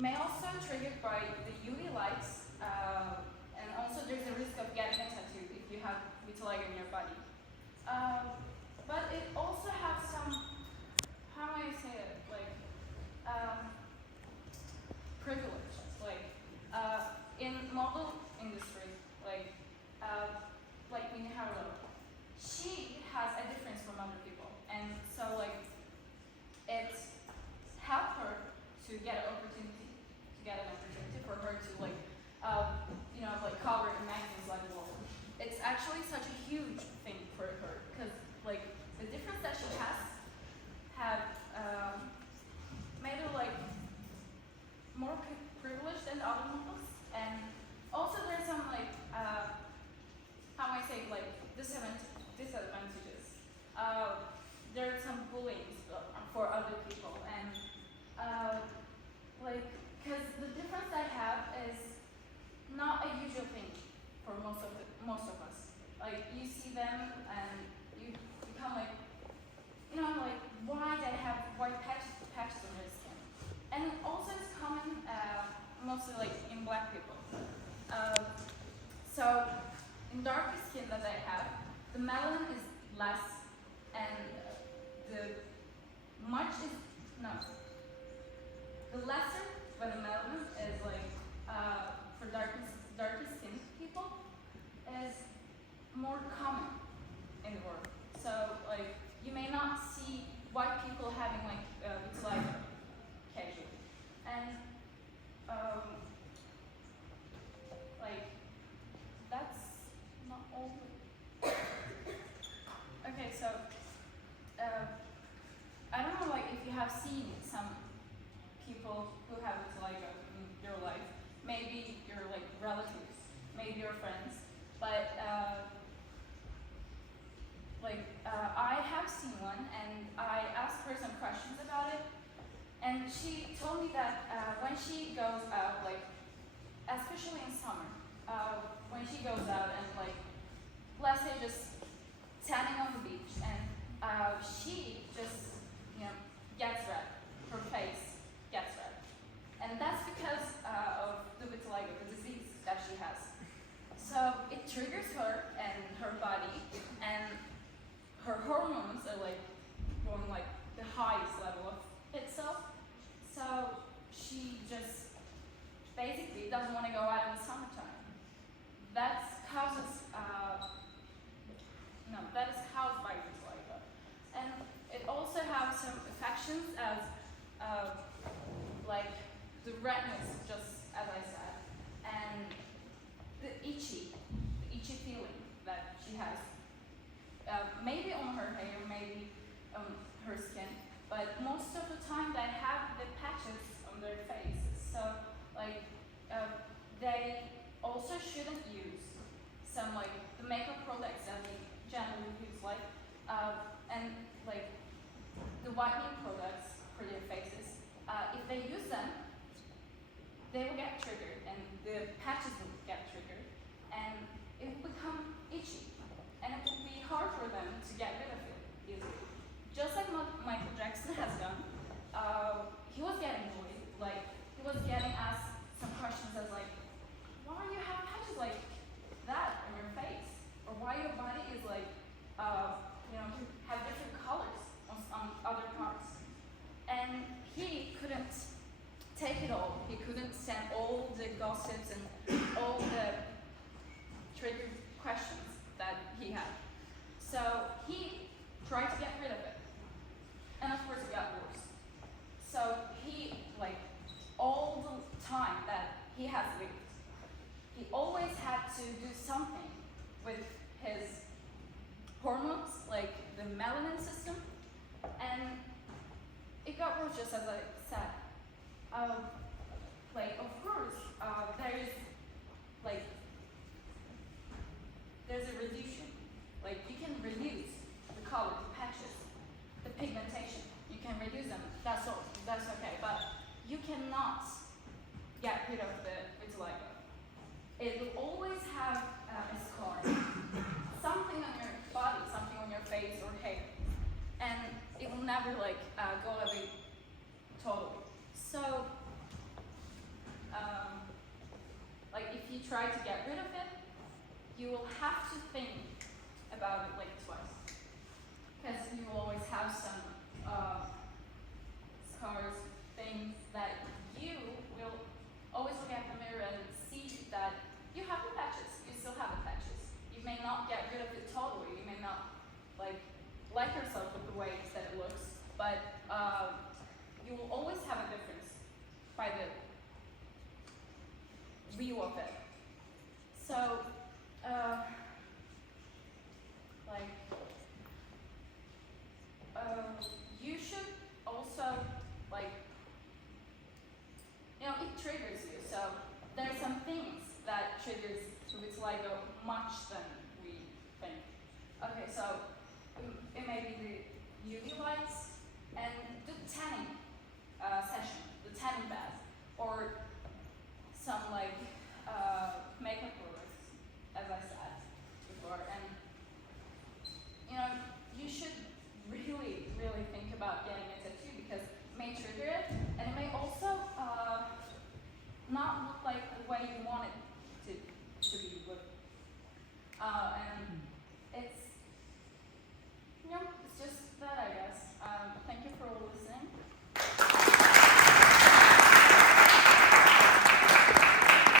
may also triggered by the UV lights, and also there's a risk of getting a tattoo if you have vitiligo in your body. But it also has some, how do I say it, like, privilege. Like, in model industry, like Miniharo, she has a difference from other people, and so like, it helped her to get an opportunity for her to like, like cover in magazines like Wall. It's actually such a huge thing for her because like the difference that she has have made her like more privileged than other models, and also there's some like how I say like disadvantages. There's some bullying for other people, and like because the difference I have is not a usual thing for most of us. Like you see them and you become like, like why they have white patches on their skin, and also it's common mostly like in black people. So in darker skin that I have, the melanin is less, and the lesser when the melanin is like for darker skin people is more common in the world. So like you may not see white people having like vitiligo casually, and like that's not all. Okay, so I don't know like if you have seen some people who have vitiligo in your life. Maybe your like relatives, maybe your friends, but I have seen one, and I asked her some questions about it, and she told me that when she goes out, like especially in summer, when she goes out and like let's say just standing on the beach, and she just gets red, her face gets red, and that's because of the vitiligo, the disease that she has. So it triggers her and her body, and her hormones are like going like the highest level of itself. So she just basically doesn't want to go out in the summertime. That is caused by vitiligo, and it also has some affections as like the redness, just as I said, and the itchy feeling that she has, maybe on her hair, maybe on her skin, but most of the time they have the patches on their faces. So like they also shouldn't use some like the makeup products that we generally use, like and like the whitening products for their faces. If they use them, they will get triggered, and the patches will get triggered, and it will become itchy, and it will be hard for them to get rid of it easily. Just like Michael Jackson has done, he was getting bullied. Like he was getting asked some questions as like, why you have patches like that on your face, or why your body is like, have different colors on other parts, and he couldn't take it all. He couldn't stand all the gossips and all the triggered questions that he had. So he tried to get rid of it, and of course it got worse. So he, like, all the time that he has lived, he always had to do something with his hormones, like the melanin system, and it got worse, just as I said. Of course, there's a reduction. Like, you can reduce the color, the patches, the pigmentation. You can reduce them. That's okay. But you cannot get rid of the vitiligo. It will always have a scar, something on your body, something on your face or hair, and it will never go away totally. So try to get rid of it, you will have to think about it like twice. Because you will always have some scars, things that you will always look at the mirror and see that you have the patches, you still have the patches. You may not get rid of it totally, you may not like yourself with the way that it looks, but you will always have a difference by the view of it. So, you should also, it triggers you. So there are some things that triggers vitiligo much than we think. Okay, so it may be the UV lights and the tanning session, the tanning bath, or some